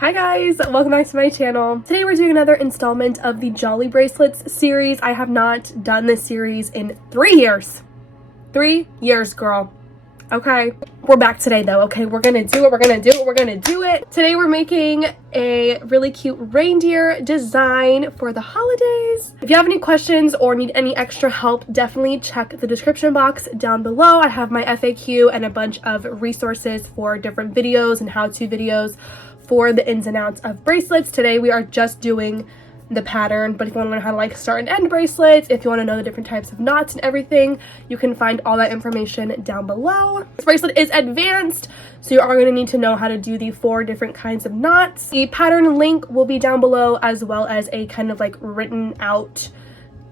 Hi guys, welcome back to my channel. Today we're doing another installment of the Jolly Bracelets series. I have not done this series in 3 years. 3 years, girl. Okay, we're back today though. Okay, we're gonna do it, we're gonna do it, we're gonna do it. Today we're making a really cute reindeer design for the holidays. If you have any questions or need any extra help, definitely check the description box down below. I have my FAQ and a bunch of resources for different videos and how-to videos for the ins and outs of bracelets. Today we are just doing the pattern, but if you want to learn how to like start and end bracelets, if you want to know the different types of knots and everything, you can find all that information down below. This bracelet is advanced, so you are going to need to know how to do the 4 different kinds of knots. The pattern link will be down below, as well as a kind of like written out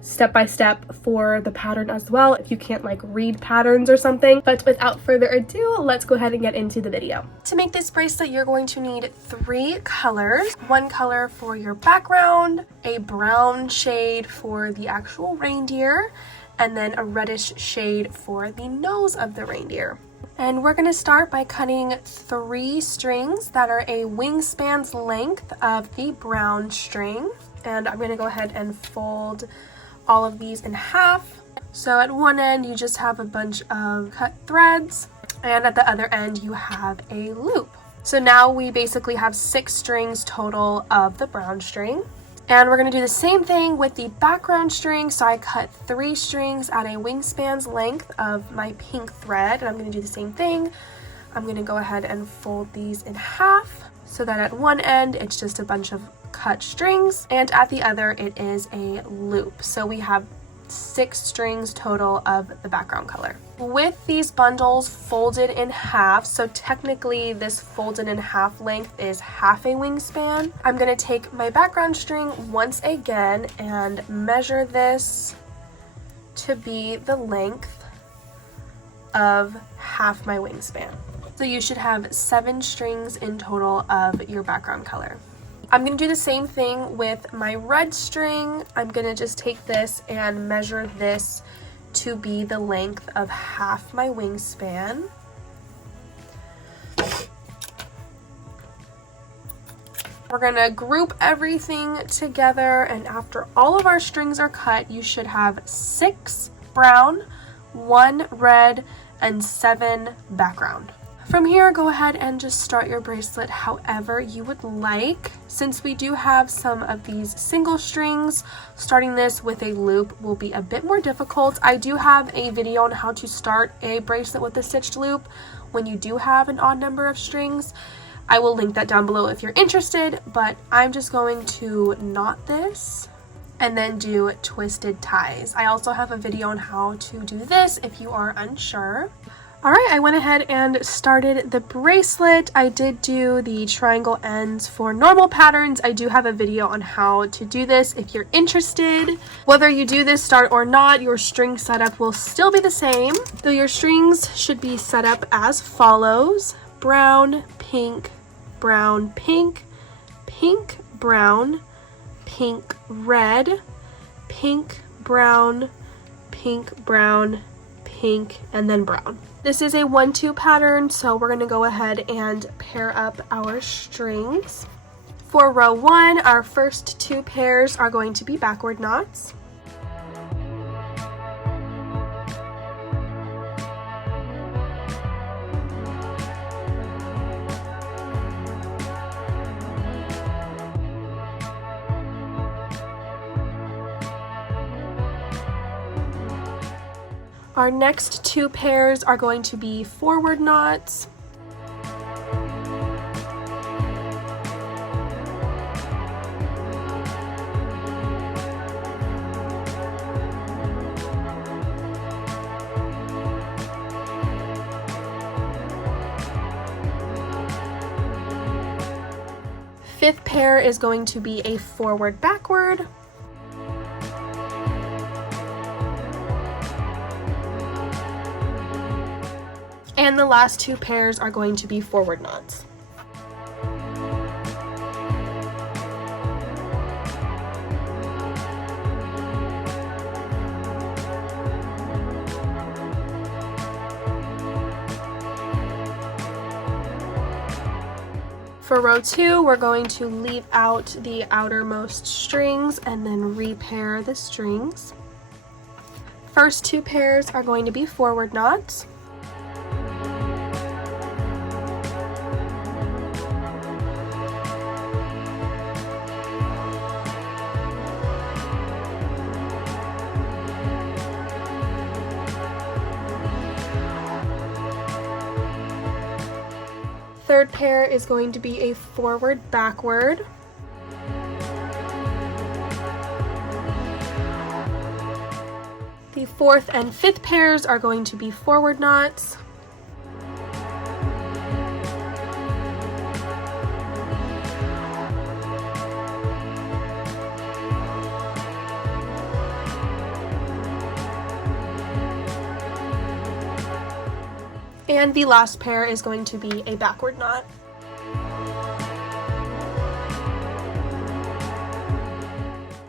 step-by-step for the pattern as well, if you can't like read patterns or something. But without further ado, let's go ahead and get into the video. To make this bracelet, you're going to need 3 colors. 1 color for your background, a brown shade for the actual reindeer, and then a reddish shade for the nose of the reindeer. And we're going to start by cutting 3 strings that are a wingspan's length of the brown string. And I'm going to go ahead and fold all of these in half. So at one end you just have a bunch of cut threads, and at the other end you have a loop. So now we basically have 6 strings total of the brown string. And we're going to do the same thing with the background string. So I cut 3 strings at a wingspan's length of my pink thread, and I'm going to do the same thing. I'm going to go ahead and fold these in half so that at one end it's just a bunch of cut strings, and at the other it is a loop. So we have 6 strings total of the background color. With these bundles folded in half, so technically this folded in half length is half a wingspan, I'm going to take my background string once again and measure this to be the length of half my wingspan. So you should have 7 strings in total of your background color. I'm going to do the same thing with my red string. I'm going to just take this and measure this to be the length of half my wingspan. We're going to group everything together, and after all of our strings are cut, you should have 6 brown, 1 red, and 7 background. From here, go ahead and just start your bracelet however you would like. Since we do have some of these single strings, starting this with a loop will be a bit more difficult. I do have a video on how to start a bracelet with a stitched loop when you do have an odd number of strings. I will link that down below if you're interested, but I'm just going to knot this and then do twisted ties. I also have a video on how to do this if you are unsure. Alright, I went ahead and started the bracelet. I did do the triangle ends for normal patterns. I do have a video on how to do this if you're interested. Whether you do this start or not, your string setup will still be the same. So your strings should be set up as follows: brown, pink, brown, pink, pink, brown, pink, red, pink, brown, pink, brown, pink, and then brown. This is a 1-2 pattern, so we're going to go ahead and pair up our strings. For row 1, our first 2 pairs are going to be backward knots. Our next 2 pairs are going to be forward knots. Fifth pair is going to be a forward backward. And the last 2 pairs are going to be forward knots. For row 2, we're going to leave out the outermost strings and then repair the strings. First 2 pairs are going to be forward knots. Third pair is going to be a forward backward. The 4th and 5th pairs are going to be forward knots. And the last pair is going to be a backward knot.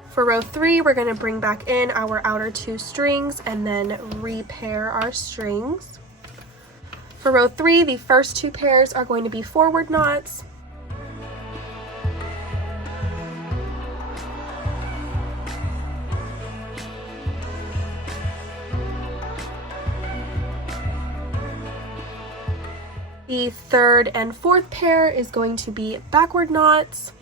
For row 3, we're going to bring back in our outer 2 strings and then repair our strings. For row 3, the first 2 pairs are going to be forward knots. The 3rd and 4th pair is going to be backward knots.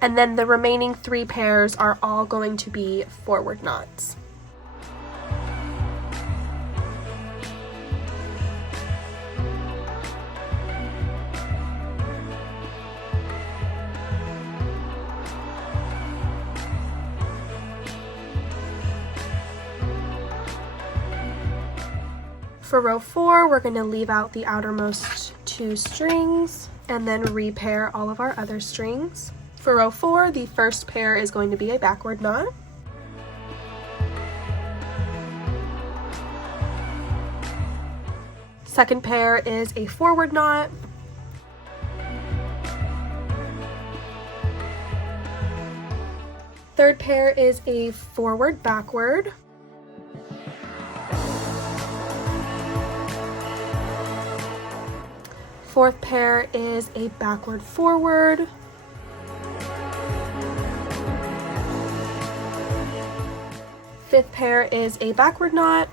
And then the remaining 3 pairs are all going to be forward knots. For row 4, we're going to leave out the outermost 2 strings and then repair all of our other strings. For row 4, the first pair is going to be a backward knot. Second pair is a forward knot. Third pair is a forward backward. Fourth pair is a backward forward. Fifth pair is a backward knot.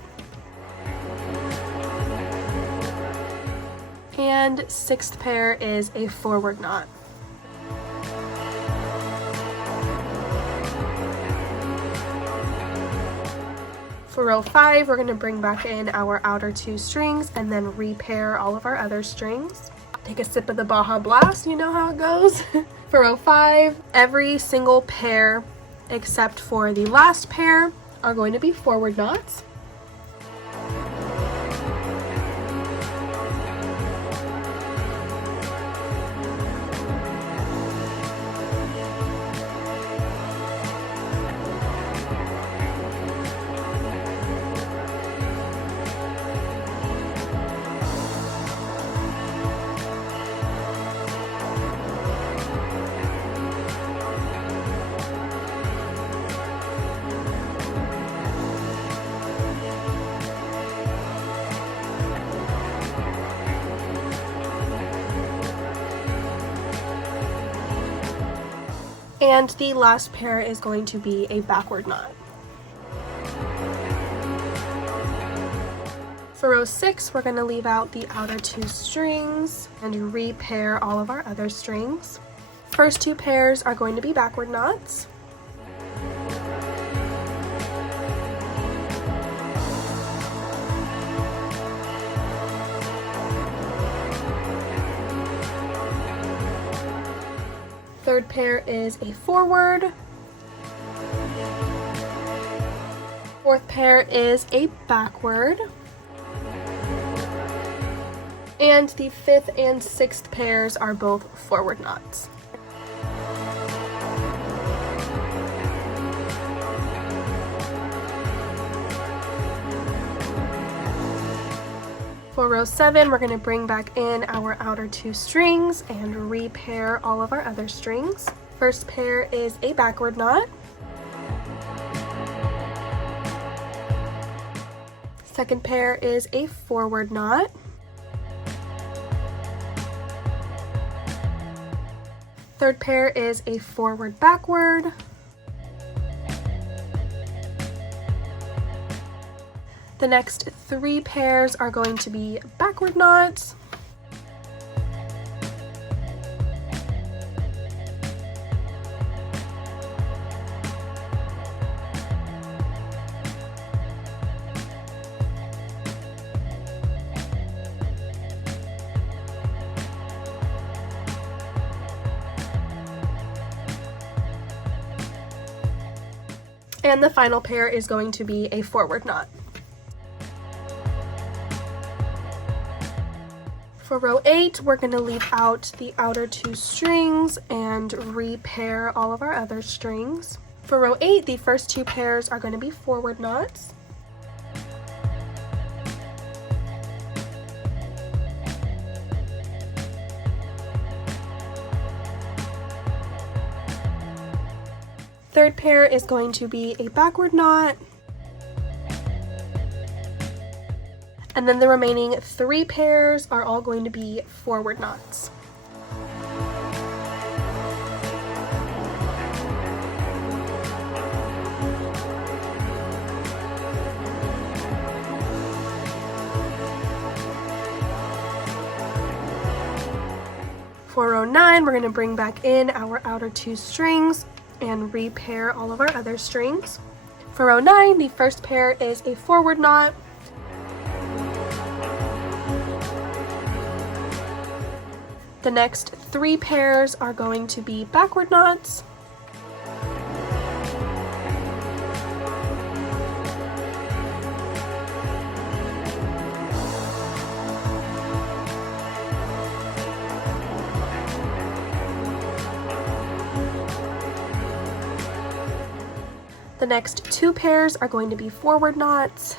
And sixth pair is a forward knot. For row 5, we're going to bring back in our outer 2 strings and then repair all of our other strings. Take a sip of the Baja Blast, you know how it goes. For row 5, every single pair except for the last pair are going to be forward knots. And the last pair is going to be a backward knot. For row 6, we're going to leave out the outer 2 strings and repair all of our other strings. First 2 pairs are going to be backward knots. Third pair is a forward. Fourth pair is a backward. And the 5th and 6th pairs are both forward knots. For row 7, we're going to bring back in our outer 2 strings and repair all of our other strings. First pair is a backward knot. Second pair is a forward knot. Third pair is a forward backward. The next 3 pairs are going to be backward knots. And the final pair is going to be a forward knot. For row 8, we're going to leave out the outer 2 strings and repair all of our other strings. For row 8, the first 2 pairs are going to be forward knots. Third pair is going to be a backward knot. And then the remaining 3 pairs are all going to be forward knots. For row 9, we're going to bring back in our outer 2 strings and repair all of our other strings. For row 9, the first pair is a forward knot. The next 3 pairs are going to be backward knots. The next 2 pairs are going to be forward knots.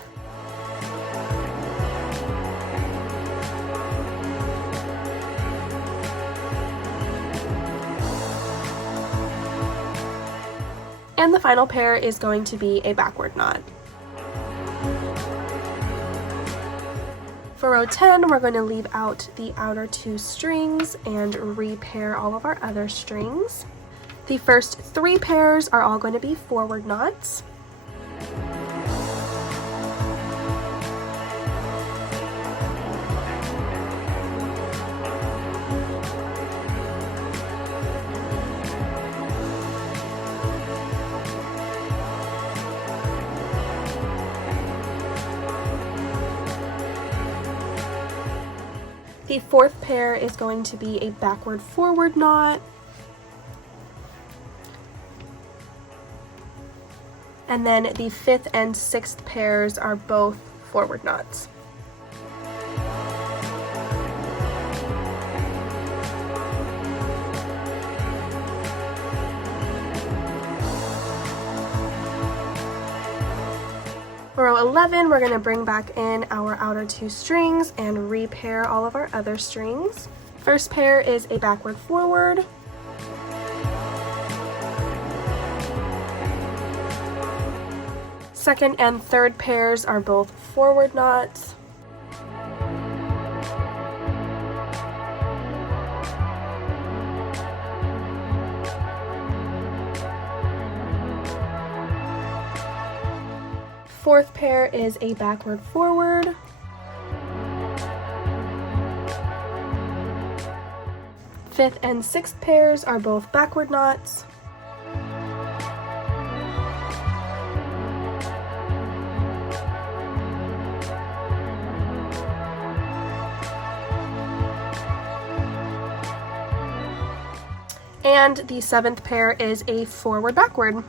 And the final pair is going to be a backward knot. For row 10, we're going to leave out the outer 2 strings and repair all of our other strings. The first 3 pairs are all going to be forward knots. The fourth pair is going to be a backward forward knot. And then the 5th and 6th pairs are both forward knots. For row 11, we're going to bring back in our outer 2 strings and repair all of our other strings. First pair is a backward forward. Second and third pairs are both forward knots. Fourth pair is a backward forward. Fifth and sixth pairs are both backward knots. And the 7th pair is a forward backward.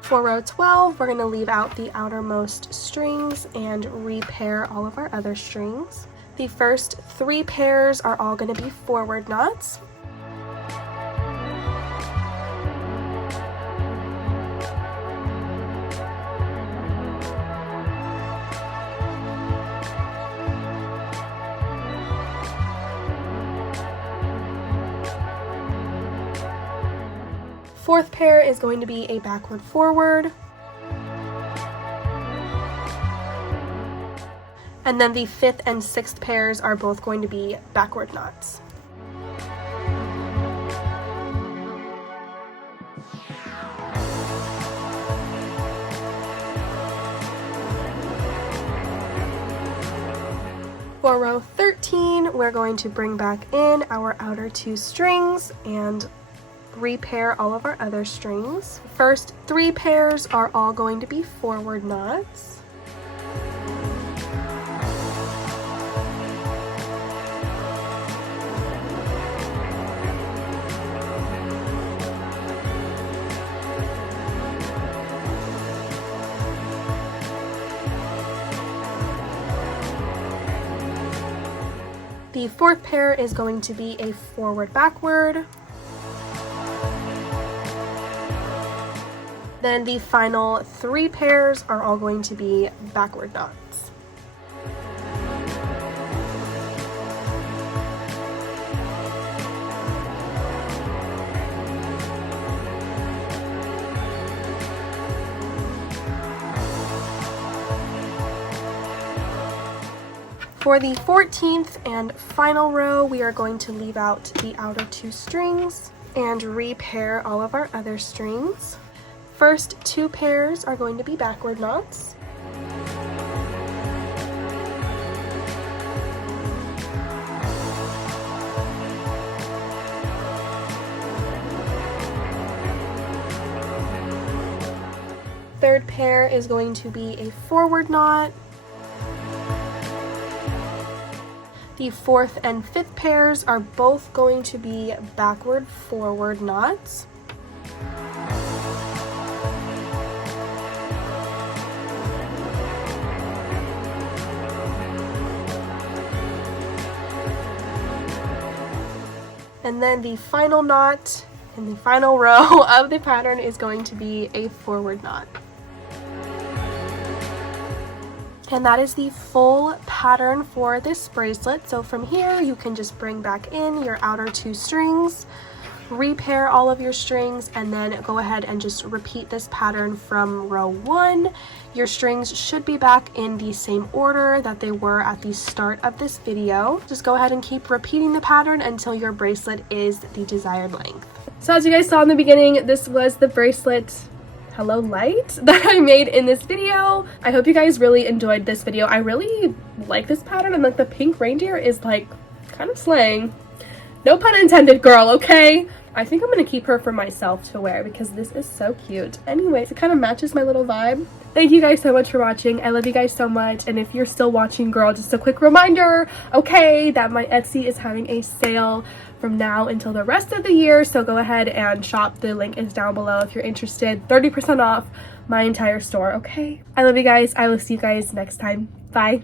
For row 12, we're going to leave out the outermost strings and repair all of our other strings. The first 3 pairs are all going to be forward knots. Fourth pair is going to be a backward forward. And then the fifth and sixth pairs are both going to be backward knots. For row 13, we're going to bring back in our outer 2 strings and repair all of our other strings. First 3 pairs are all going to be forward knots. The fourth pair is going to be a forward backward. Then the final 3 pairs are all going to be backward knots. For the 14th and final row, we are going to leave out the outer 2 strings and repair all of our other strings. First 2 pairs are going to be backward knots. Third pair is going to be a forward knot. The fourth and fifth pairs are both going to be backward forward knots. And then the final knot in the final row of the pattern is going to be a forward knot. And that is the full pattern for this bracelet. So from here, you can just bring back in your outer 2 strings, repair all of your strings, and then go ahead and just repeat this pattern from row 1. Your strings should be back in the same order that they were at the start of this video. Just go ahead and keep repeating the pattern until your bracelet is the desired length. So as you guys saw in the beginning, this was the bracelet Hello Light that I made in this video. I hope you guys really enjoyed this video. I really like this pattern, and like the pink reindeer is like kind of slaying. No pun intended, girl, okay? I think I'm gonna keep her for myself to wear because this is so cute. Anyways, it kind of matches my little vibe. Thank you guys so much for watching. I love you guys so much. And if you're still watching, girl, just a quick reminder, okay, that my Etsy is having a sale from now until the rest of the year. So go ahead and shop. The link is down below if you're interested. 30% off my entire store, okay? I love you guys. I will see you guys next time. Bye.